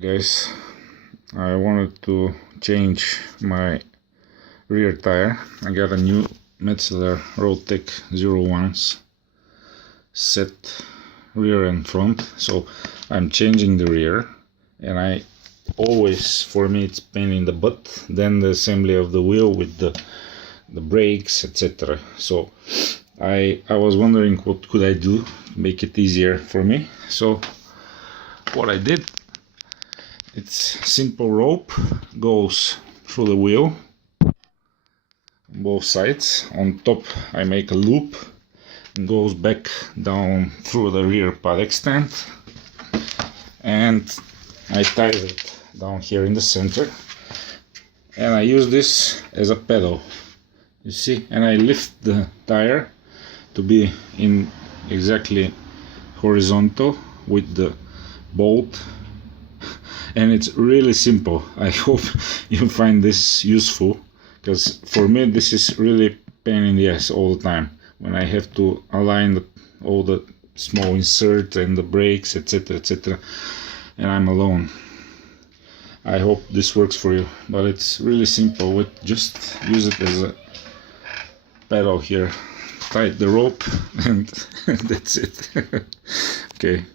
Guys, I wanted to change my rear tire. I got a new Metzeler Roadtech 01s set rear and front, so I'm changing the rear, and I always, for me, it's pain in the butt, then the assembly of the wheel with the brakes, etc. So I was wondering what could I do to make it easier for me. So what I did, it's simple rope, goes through the wheel, both sides. On top I make a loop, and goes back down through the rear pad extent, and I tie it down here in the center, and I use this as a pedal, you see, and I lift the tire to be in exactly horizontal with the bolt. And it's really simple. I hope you find this useful, because for me this is really pain in the ass all the time when I have to align all the small inserts and the brakes, etc, etc, and I'm alone. I hope this works for you, but it's really simple. Just use it as a pedal here, tie the rope, and that's it. Okay.